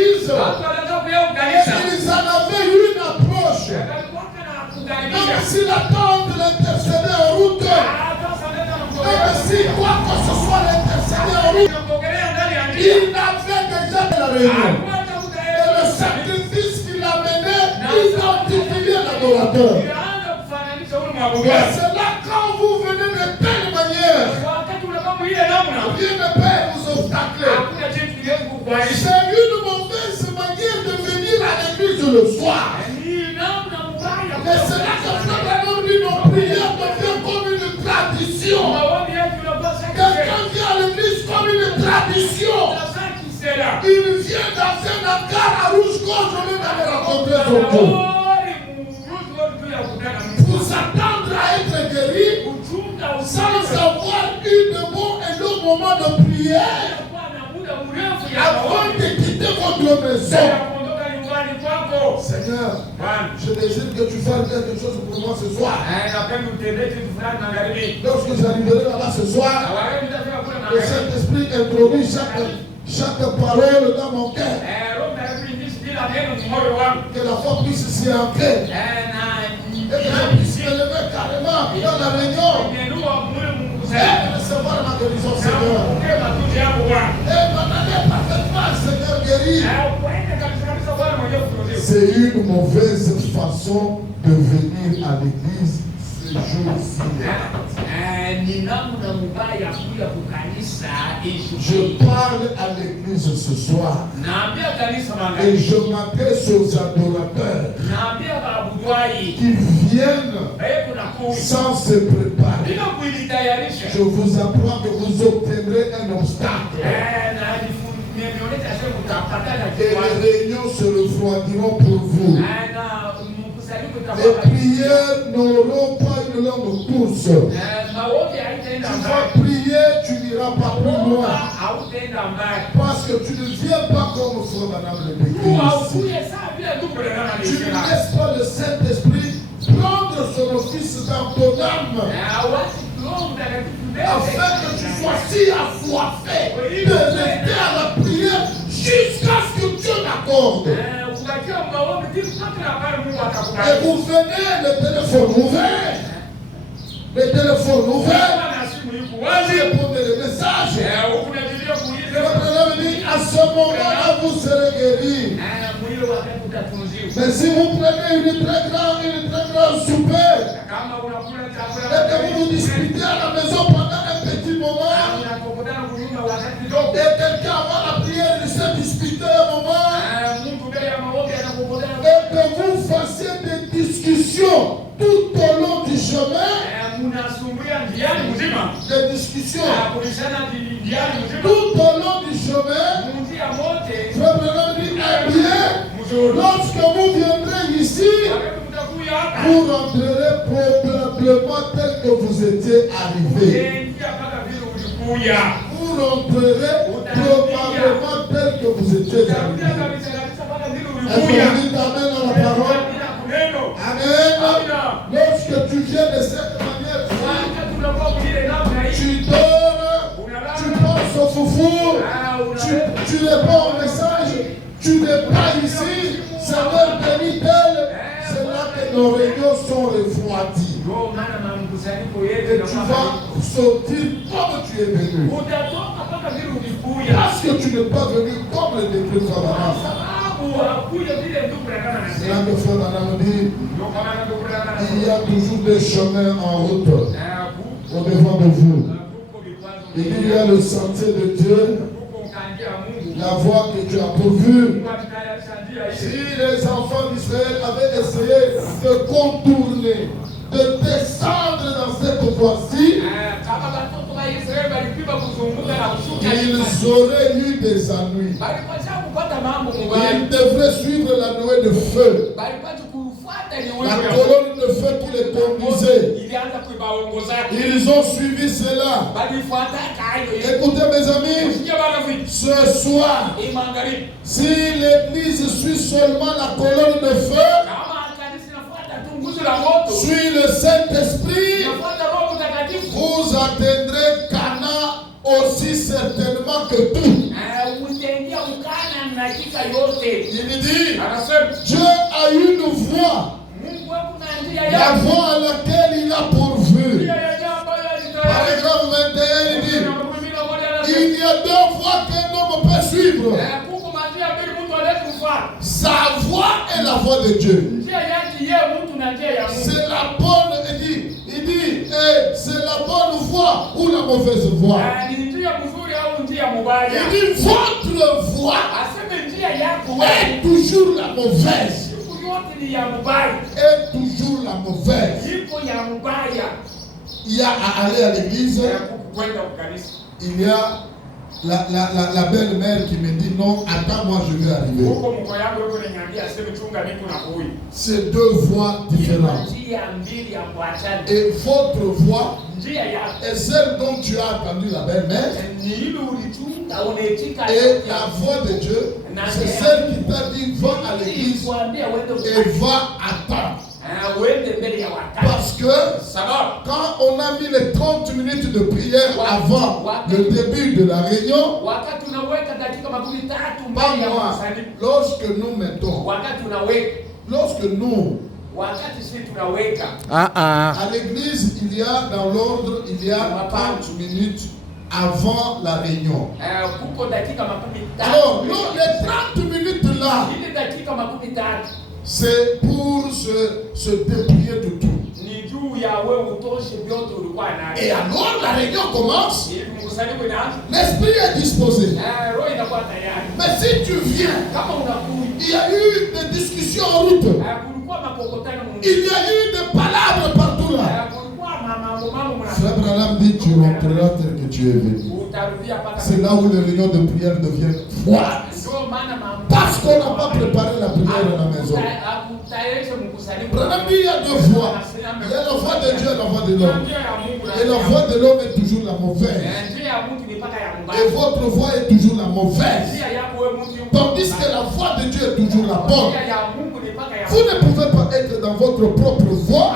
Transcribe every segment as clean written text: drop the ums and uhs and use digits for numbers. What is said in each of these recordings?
l'église, ils en avaient une approche. Même si la tente l'intercédait en route, même si quoi que ce soit l'intercédait en route, il avait déjà la réunion. Et le sacrifice qu'il amenait identifiait l'adorateur. Et c'est là quand vous venez de telle manière, rien ne peut vous obstacler. C'est une mauvaise manière de venir à l'église le soir. Mais c'est là que frère dit nos prières deviennent comme une tradition. Quelqu'un vient à l'église comme une tradition. Il vient dans un hangar à rouge-gorge au lieu d'aller rencontrer son Dieu. Vous attendre à être guéri sans avoir eu de bons et longs moments de prière avant de quitter votre maison. Seigneur, je désire que tu fasses quelque chose pour moi ce soir. Lorsque j'arriverai là-bas ce soir, le Saint-Esprit introduit chaque parole dans mon cœur. Que la foi puisse s'y ancrer. Et que je puisse me lever carrément dans la réunion. Et recevoir ma guérison, Seigneur. Et m'amener parfaitement, Seigneur, guéri. C'est une mauvaise façon de venir à l'église ce jour-ci. Je parle à l'église ce soir et je m'adresse aux adorateurs qui viennent sans se préparer. Je vous apprends que vous obtiendrez un obstacle. Et les réunions se refroidiront pour vous. Les prières n'auront pas une longue course. Tu vas prier, tu n'iras pas plus loin. Parce que tu ne viens pas comme frère madame le décrit ici. Tu ne laisses pas le Saint-Esprit prendre son office dans ton âme. Afin que tu sois si assoiffé de rester à la prière jusqu'à ce que Dieu t'accorde. Et vous venez, le téléphone ouvert. Le téléphone ouvert. Vous répondez les messages. À ce moment-là, vous serez guéri. Mais si vous prenez une très grande souper, et que vous vous disputez à la maison pendant un petit moment, et quelqu'un avant la prière, il s'est disputé un moment, et que vous fassiez des discussions tout au long du chemin, des discussions tout au long du chemin, lorsque vous viendrez ici, vous rentrerez probablement tel que vous étiez arrivé. Vous rentrerez probablement tel que vous étiez arrivé. Est-ce que vous dites Amen à la parole? Amen. Lorsque tu viens de cette manière, tu dors, tu penses au foufou, tu réponds au message, tu n'es pas ici, Seigneur bénis-tel. C'est là que nos réunions sont refroidies. Et tu vas sortir comme tu es venu. Parce que tu n'es pas venu comme le décret Frère. C'est là que Frère Madame dit, il y a toujours des chemins en route au-devant de vous. Et il y a le sentier de Dieu, la voie que tu as pourvue. Si les enfants d'Israël avaient essayé de contourner, de descendre dans cette voie-ci, ils auraient eu des ennuis. Ils devraient suivre la nuée de feu. La colonne de feu qui les conduisait. Ils ont suivi cela. Écoutez mes amis, ce soir, si l'église suit seulement la colonne de feu, suit le Saint-Esprit, vous atteindrez Cana au aussi certainement que tout. Il dit, Dieu a une voie, la voie à laquelle il a pourvu. Paragraphe 21, il dit, il y a deux voies qu'un homme peut suivre. Sa voie est la voie de Dieu. C'est la bonne, il dit, c'est la bonne voie ou la mauvaise voie. Il dit, votre voie est toujours la mauvaise. Est toujours la mauvaise. Il y a à aller à l'église. Il y a la belle-mère qui me dit non, attends, moi je vais arriver. C'est deux voies différentes. Et votre voie est celle dont tu as attendu la belle-mère. Et la voie de Dieu, c'est celle qui t'a dit va à l'église et va attendre. Parce que quand on a mis les 30 minutes de prière avant le début de la réunion, pas moi, lorsque nous mettons, lorsque nous, à l'église, il y a dans l'ordre, il y a 30 minutes avant la réunion. Alors, les 30 minutes là, c'est pour se dépouiller de tout. Et alors la réunion commence. L'esprit est disposé. Mais si tu viens, il y a eu des discussions en route. Il y a eu des palabres partout là. Frère Branham dit tu rentreras tel que tu es venu. C'est là où les réunions de prière deviennent froides. Parce qu'on n'a pas préparé la prière à la maison. Branham dit il y a deux voies. Il y a la voie de Dieu et la voie de l'homme. Et la voie de l'homme est toujours la mauvaise. Et votre voie est toujours la mauvaise. Tandis que la voie de Dieu est toujours la bonne. Vous ne pouvez pas être dans votre propre voie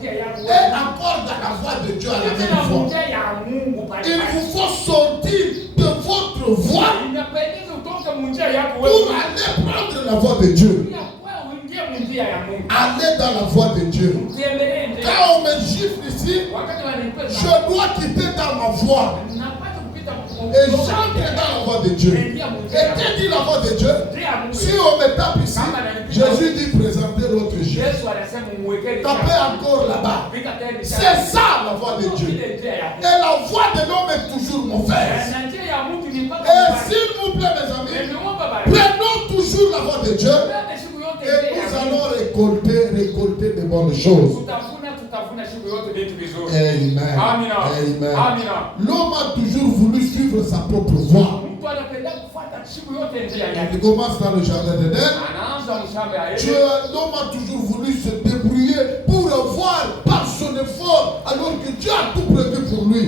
et encore dans la voie de Dieu à la même fois. Il vous faut sortir de votre voie pour aller prendre la voie de Dieu. Aller dans la voie de Dieu. Quand on me gifle ici, je dois quitter dans ma voie et j'entre dans la voie de Dieu. Et qu'est-ce dit la voie de Dieu? Si on me tape ici, Jésus dit présenter l'autre Jésus. Tapez encore là-bas. C'est ça la voie de Dieu. Et la voie de l'homme est toujours mauvaise. Et s'il vous plaît mes amis, prenons toujours la voie de Dieu. Et nous allons récolter de bonnes choses. Amen. Amen. L'homme a toujours voulu suivre sa propre voie. Il commence dans le jardin d'Éden. L'homme a toujours voulu se débrouiller pour avoir par son effort, alors que Dieu a tout prévu pour lui.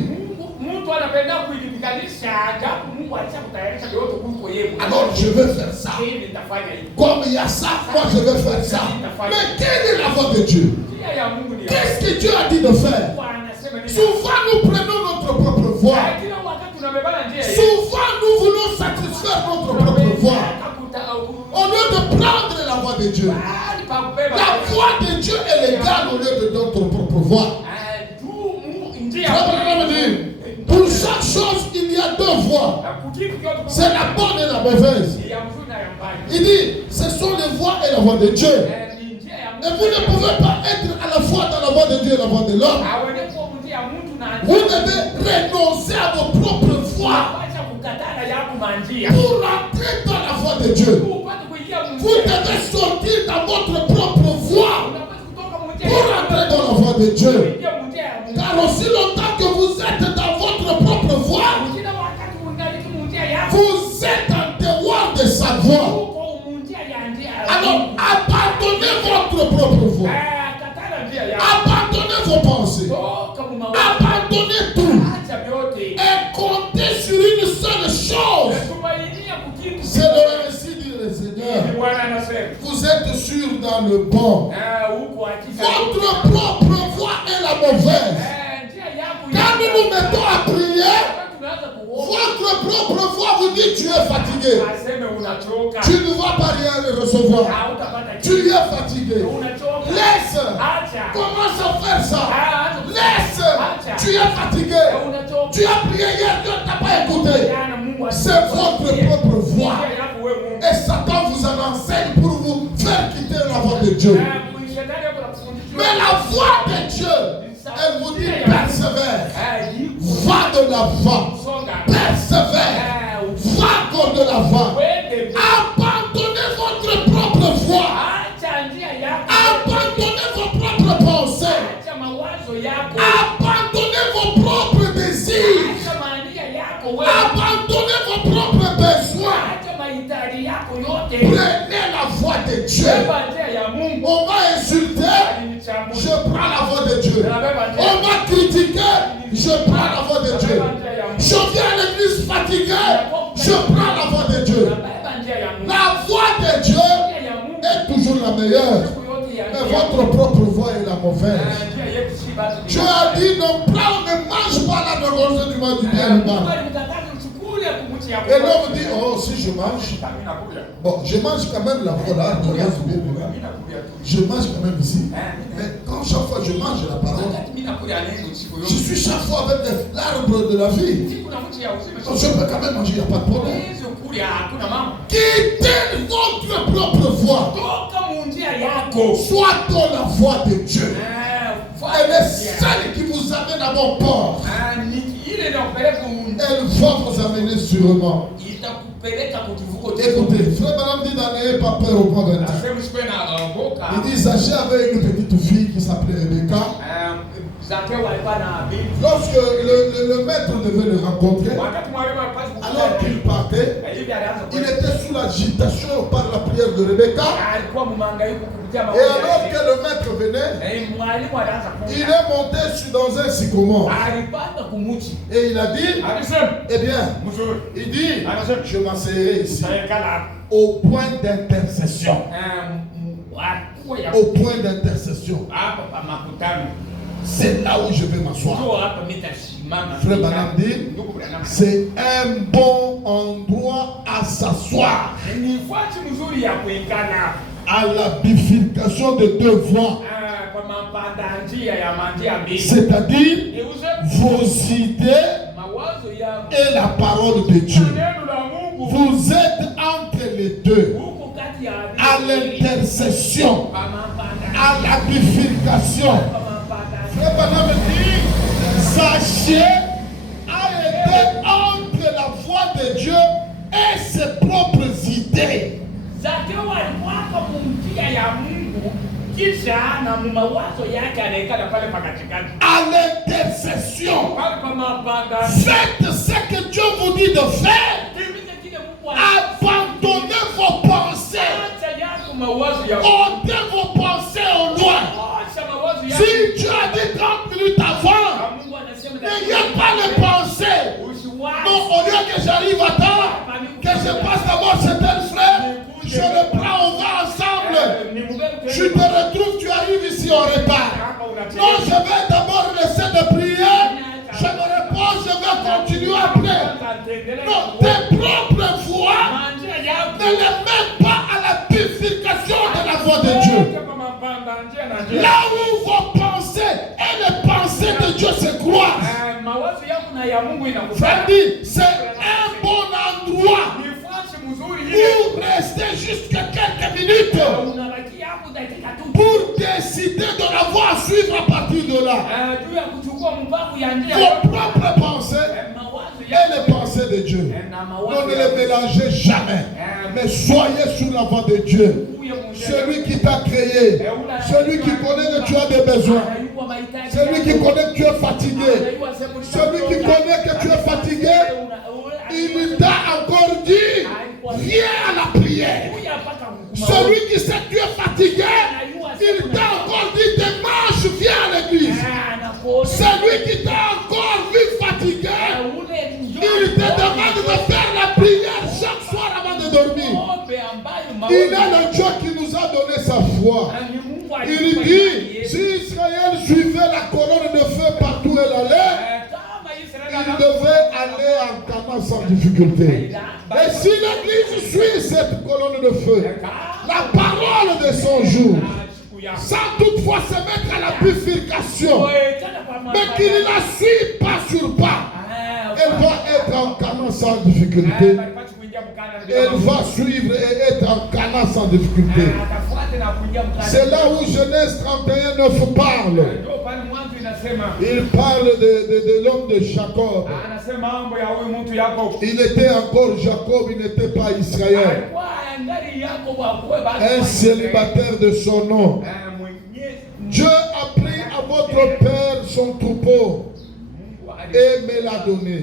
Alors je vais faire ça. Comme il y a ça, moi je vais faire ça. Mais quelle est la voie de Dieu? Qu'est-ce que Dieu a dit de faire? Souvent nous prenons notre propre voie. Souvent nous voulons satisfaire notre propre voie au lieu de prendre la voie de Dieu. La voie de Dieu est légale au lieu de notre propre voie. Pour chaque chose, il y a deux voies. C'est la bonne et la mauvaise. Il dit, ce sont les voies et la voie de Dieu. Et vous ne pouvez pas être à la fois dans la voie de Dieu et la voie de l'homme. Vous devez renoncer à vos propres voies pour entrer dans la voie de Dieu. Vous devez sortir dans votre propre voie pour entrer dans la voie de Dieu. Car aussi longtemps que vous êtes dans votre propre voie, vous êtes en dehors de sa voie. Alors, abandonnez votre propre voie. Abandonnez vos pensées. Abandonnez tout. Et comptez sur une seule chose. C'est le récit du Seigneur. Vous êtes sûr dans le bon. Votre propre voie est la mauvaise. Quand nous nous mettons à prier, votre propre voix vous dit tu es fatigué. Tu ne vas pas rien recevoir. Tu es fatigué. Laisse. Commence à faire ça. Laisse. Tu es fatigué. Tu as prié hier, Dieu ne t'a pas écouté. C'est votre propre voix. Et Satan vous en enseigne pour vous faire quitter la voix de Dieu. Mais la voix de Dieu, elle vous dit persévère. Va de l'avant. Persévère. Va encore de l'avant. Abandonnez votre propre voix. Abandonnez vos propres pensées. Abandonnez vos propres désirs. Abandonnez vos propres besoins. Prenez la voix de Dieu. On m'a insulté, je prends la voix de Dieu. On m'a critiqué, je prends la voix de Dieu. Je viens à l'église fatigué, je prends la voix de Dieu. La voix de Dieu est toujours la meilleure. Mais votre propre voix est la mauvaise. Dieu a dit non, ne mange pas la nourriture du mal du bien du mal. Et l'homme dit, oh, si je mange, bon, je mange quand même la parole, je mange quand même ici. Mais quand chaque fois je mange la parole, je suis chaque fois avec l'arbre de la vie. Donc je peux quand même manger, il n'y a pas de problème. Quittez votre propre voix. Soit dans la voix de Dieu. Elle est celle qui vous amène à bon port. Elle va vous amener sûrement. Écoutez, frère Madame dit n'ayez pas peur au point 21. Il dit Zaché avait une petite fille qui s'appelait Rebecca. Lorsque le maître devait le rencontrer, alors qu'il partait, il était sous l'agitation par la prière de Rebecca. Et alors que le maître venait, il est monté dans un sycomore. Et il a dit, eh bien, il dit, je m'asseyerai ici, au point d'intercession. Au point d'intercession. C'est là où je vais m'asseoir. Frère Branham dit, c'est un bon endroit à s'asseoir. À la bifurcation de deux voies. C'est-à-dire vos idées et la parole de Dieu. Vous êtes entre les deux. À l'intercession. À la bifurcation. Frère Branham dit, Zaché a été entre la voix de Dieu et ses propres idées. À l'intercession. Faites ce que Dieu vous dit de faire. Abandonnez vos pensées. Ôtez vos pensées au loin. Si Dieu a dit 30 minutes avant, n'ayez pas les pensées. Non, au lieu que j'arrive à temps, que je passe d'abord chez tel frère, je le prends, on va ensemble. Tu te retrouves, tu arrives ici en retard. Non, je vais d'abord laisser de prier. Je me repose, je vais continuer après. Non, tes propres voix, ne les mets pas à la purification de la voix de Dieu. Là où vos pensées et les pensées de Dieu se croisent. C'est un bon endroit pour rester jusqu'à quelques minutes pour décider de la voie à suivre à partir de là. Vos propres pensées et les pensées de Dieu. Ne les mélangez jamais. Mais soyez sur la voie de Dieu. Celui qui t'a créé, celui qui connaît que tu as des besoins, celui qui connaît que tu es fatigué, celui qui connaît que tu es fatigué, il t'a encore dit, viens à la prière. Celui qui sait que tu es fatigué, il t'a encore dit, dimanche, viens à l'église. Celui qui t'a encore vu fatigué, il te demande de faire la prière chaque soir avant de dormir. Il est le Dieu qui nous a donné sa foi. Il dit, si Israël suivait la colonne de feu partout où elle allait, il devait aller en Canaan sans difficulté. Et si l'Église suit cette colonne de feu, la parole de son jour, sans toutefois se mettre à la bifurcation, mais qu'il ne la suit pas sur pas, elle va être en Canaan sans difficulté. Elle va suivre et être en Canaan sans difficulté. C'est là où Genèse 31:9 parle. Il parle de l'homme de Jacob. Il était encore Jacob, il n'était pas Israël. Un célibataire de son nom. Dieu a pris à votre père son troupeau et me l'a donné.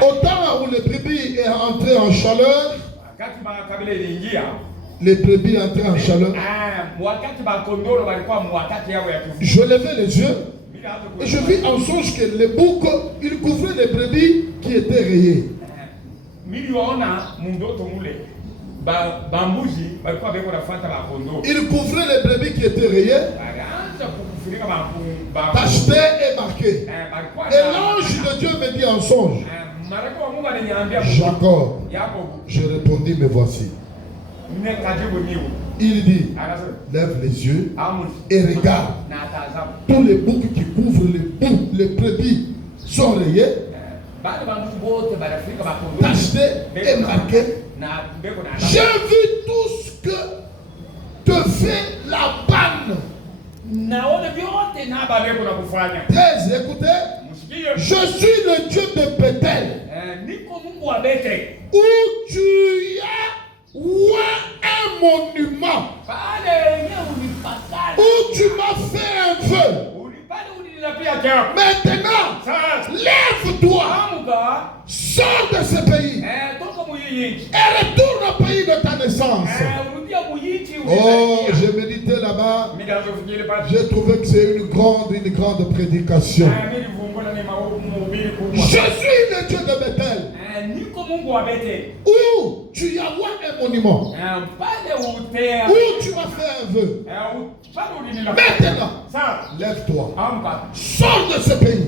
Au temps où le brebis est entré en chaleur, les brebis entraient en chaleur, je levai les yeux et je vis en songe que les boucs, ils couvraient les brebis qui étaient rayées. Ils couvraient les brebis qui étaient rayées, tachetées et marquées. Et l'ange de Dieu me dit en songe, Jacob. Je répondis, me voici. Il dit, lève les yeux et regarde. Tous les boucs qui couvrent les brebis sont rayés, tachetés et marqués. J'ai vu tout ce que te fait la panne. 13, écoutez. Je suis le Dieu de Bethel, où tu as un monument, où tu m'as fait un vœu. Maintenant, lève-toi, sors de ce pays et retourne au pays de ta naissance. Oh, j'ai médité là-bas. J'ai trouvé que c'est une grande prédication. Je suis le Dieu de Bethel, où tu y as un monument, où tu m'as fait un vœu. Maintenant, lève-toi, sors de ce pays,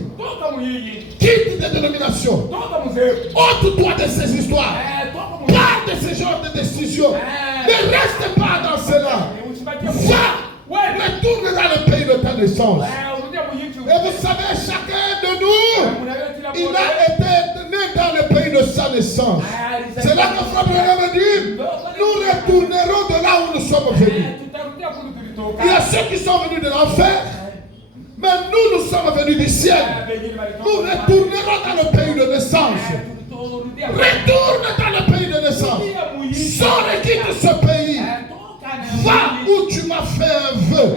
quitte tes dénominations, ôte-toi de ces histoires, parle de ce genre de décisions, ne reste pas dans cela, va, retourne dans le pays de ta naissance. Et vous savez, chacun de nous, il a été né dans le pays de sa naissance. C'est là que Frère Branham dit, nous retournerons de là où nous sommes venus. Il y a ceux qui sont venus de l'enfer, mais nous sommes venus du ciel. Nous retournerons dans le pays de naissance. Retourne dans le pays de naissance. Sors et quitte ce pays. Va où tu m'as fait un vœu.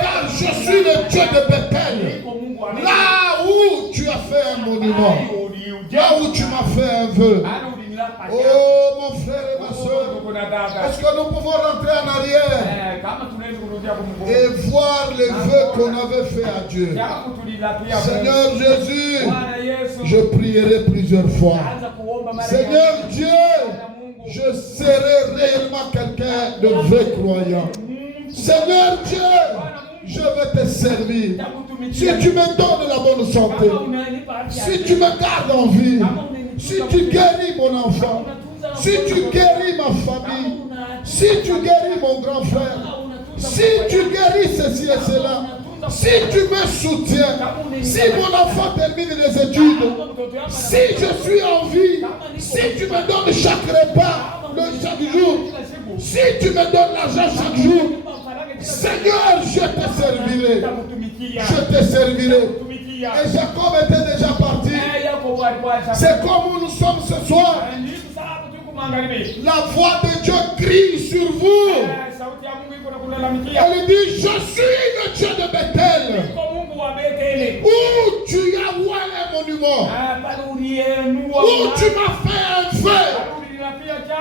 Car je suis le Dieu de Bethel. Là où tu as fait un monument. Là où tu m'as fait un vœu. Oh mon frère et ma soeur, est-ce que nous pouvons rentrer en arrière et voir les vœux qu'on avait fait à Dieu? Seigneur Jésus, je prierai plusieurs fois. Seigneur Dieu, je serai réellement quelqu'un de vrai croyant. Seigneur Dieu, je vais te servir. Si tu me donnes la bonne santé, si tu me gardes en vie, si tu guéris mon enfant, si tu guéris ma famille, si tu guéris mon grand frère, si tu guéris ceci et cela, si tu me soutiens, si mon enfant termine les études, si je suis en vie, si tu me donnes chaque repas chaque jour, si tu me donnes l'argent chaque jour, Seigneur, je te servirai. Je te servirai. Et Jacob était déjà parti. C'est comme nous sommes ce soir. La voix de Dieu crie sur vous. Elle dit, je suis le Dieu de Bethel, où tu as un monument, où tu m'as fait un vœu.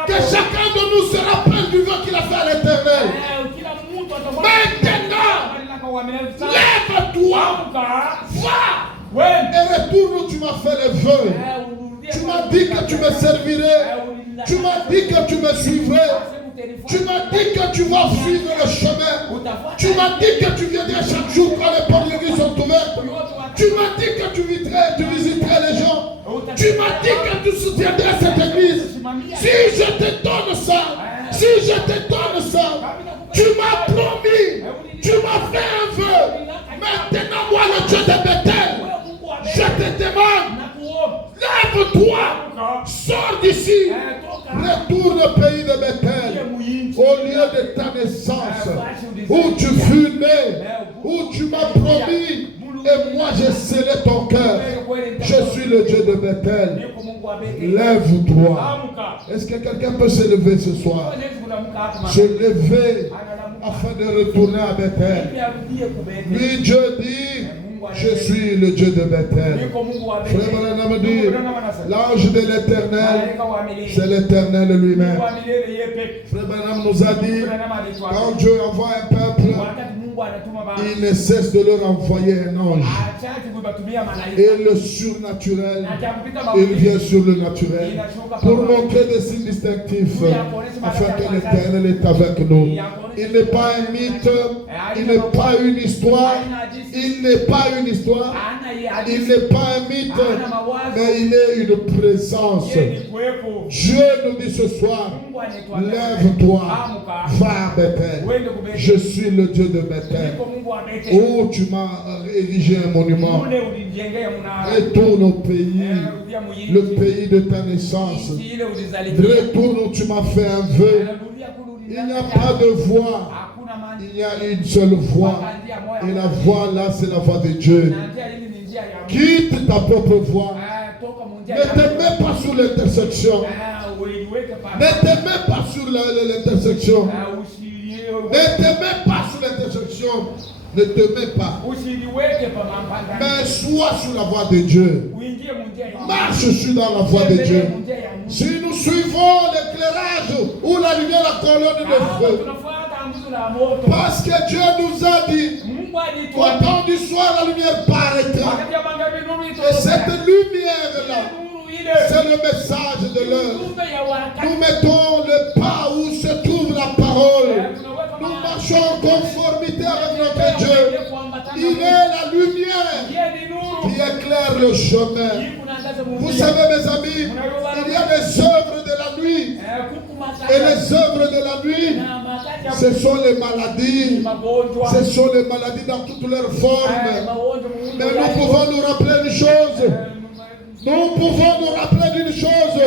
Que chacun de nous se rappelle du vœu qu'il a fait à l'Éternel. Maintenant, lève-toi, va et retourne où tu m'as fait les vœux. Tu m'as dit que tu me servirais. Tu m'as dit que tu me suivrais. Tu m'as dit que tu vas suivre le chemin. Tu m'as dit que tu viendrais chaque jour quand les portes de l'église sont ouvertes. Tu m'as dit que tu visiterais les gens. Tu m'as dit que tu soutiendrais cette église. Si je te donne ça, tu m'as promis, tu m'as fait un vœu. Maintenant, moi, le Dieu de Bethel, je te demande, lève-toi, sors d'ici, retourne au pays de Bethel, au lieu de ta naissance, où tu fus né, où tu m'as promis. Et moi j'ai scellé ton cœur. Je suis le Dieu de Bethel. Lève-toi. Est-ce que quelqu'un peut se lever ce soir? Se lever afin de retourner à Bethel. Lui Dieu dit, je suis le Dieu de Bethel. Frère Branham dit, l'ange de l'Éternel, c'est l'Éternel lui-même. Frère Branham nous a dit, quand Dieu envoie un peuple, il ne cesse de leur envoyer un ange. Et le surnaturel, il vient sur le naturel pour montrer des signes distinctifs afin que l'Éternel est avec nous. Il n'est pas un mythe, il n'est pas une histoire, il n'est pas une histoire, il n'est pas un mythe, mais il est une présence. Dieu nous dit ce soir, lève-toi, va à Bethel. Je suis le Dieu de Bethel. Oh, tu m'as érigé un monument. Retourne au pays, le pays de ta naissance. Retourne où tu m'as fait un vœu. Il n'y a pas de voix. Il y a une seule voix. Et la voix là, c'est la voix de Dieu. Quitte ta propre voix. Ne te mets pas sur l'intersection. Ne te mets pas sur l'intersection. Ne te mets pas sur l'intersection. Ne te mets pas. Mais sois sur la voie de Dieu. Marche dans la voie de Dieu. Si nous suivons l'éclairage ou la lumière, la colonne de feu. Parce que Dieu nous a dit, au temps du soir, la lumière paraîtra. Et cette lumière-là, c'est le message de l'heure. Nous mettons le pas où se trouve la parole. Nous marchons en conformité avec notre Dieu. Il est la lumière qui éclaire le chemin. Vous savez, mes amis, il y a des œuvres de la nuit. Et les œuvres de la nuit, ce sont les maladies. Ce sont les maladies dans toutes leurs formes. Mais nous pouvons nous rappeler d'une chose. Nous pouvons nous rappeler d'une chose.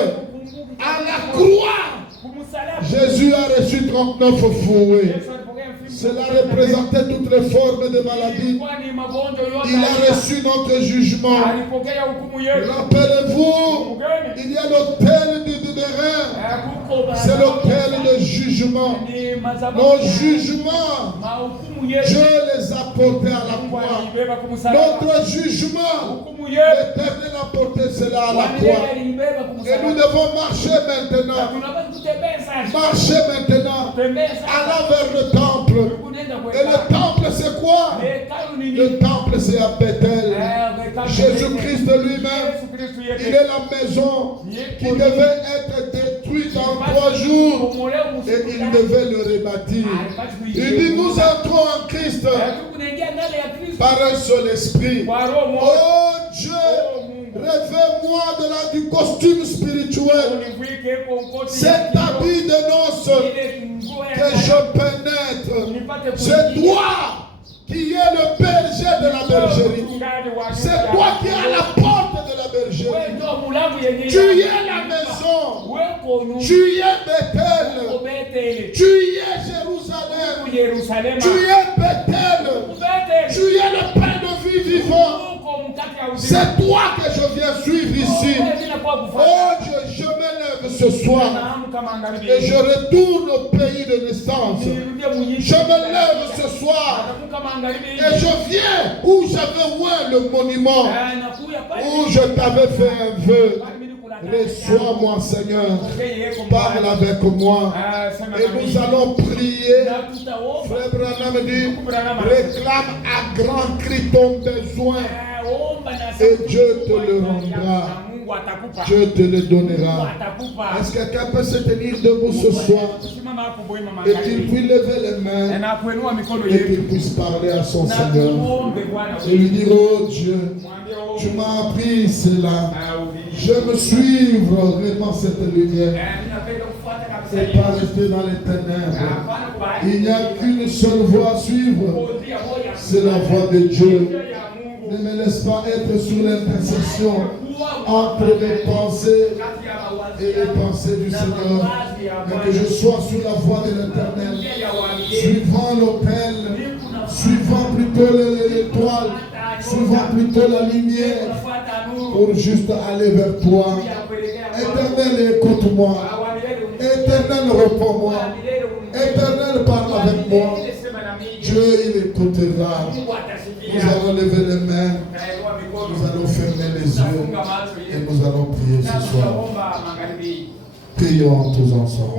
À la croix, Jésus a reçu 39 fouets. Cela représentait toutes les formes de maladies. Il a reçu notre jugement. Rappelez-vous, il y a l'autel de reins. C'est l'autel de jugement. Nos jugements, Dieu les a portés à la croix. Notre jugement, l'Éternel a porté cela à la croix. Et nous devons marcher maintenant. Marcher maintenant. Allant vers le temple. Et le temple c'est quoi? Le temple c'est à Bethel. Jésus-Christ lui-même, il est la maison qui devait être détruite en 3 jours. Et il devait le rebâtir. Il dit, nous entrons en Christ par un seul esprit. Oh Dieu, révèle-moi du costume spirituel. Cet habit de noces que je pénètre. C'est toi qui es le berger de la bergerie. C'est toi qui es à la porte de la bergerie. Tu y es la maison. Tu y es Bethel. Tu y es Jérusalem. Tu y es Bethel. Tu y es le pain de vie vivant. C'est toi que je viens suivre ici. Oh Dieu, je me lève ce soir et je retourne au pays de naissance. Je me lève ce soir et je viens où j'avais oint le monument, où je t'avais fait un vœu. Reçois-moi, Seigneur. Parle avec moi. Et nous allons prier. Frère Branham dit, réclame à grand cri ton besoin. Et Dieu te le rendra. Dieu te le donnera. Est-ce que quelqu'un peut se tenir debout ce soir et qu'il puisse lever les mains et qu'il puisse parler à son Seigneur et lui dire, oh Dieu, tu m'as appris cela. Je me suivre vraiment cette lumière et pas rester dans les ténèbres. Il n'y a qu'une seule voie à suivre, c'est la voie de Dieu. Ne me laisse pas être sur l'intercession entre les pensées et les pensées du Seigneur, mais que je sois sur la voie de l'Éternel, suivant l'autel, suivant plutôt l'étoile, suivant plutôt la lumière, pour juste aller vers toi. Éternel, écoute-moi. Éternel, réponds-moi. Éternel, parle avec moi. Dieu, il écoutera. Nous allons lever les mains, nous allons fermer les yeux et nous allons prier ce soir. Prions tous ensemble.